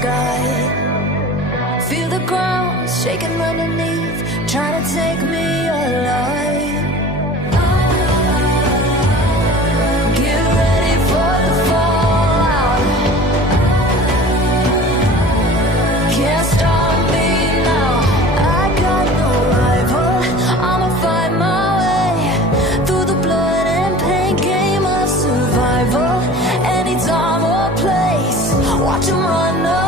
sky. Feel the ground shaking underneath, trying to take me alive. Get ready for the fallout. Can't stop me now. I got no rival. I'ma find my way through the blood and pain game of survival. Any time or place, watch 'em run away.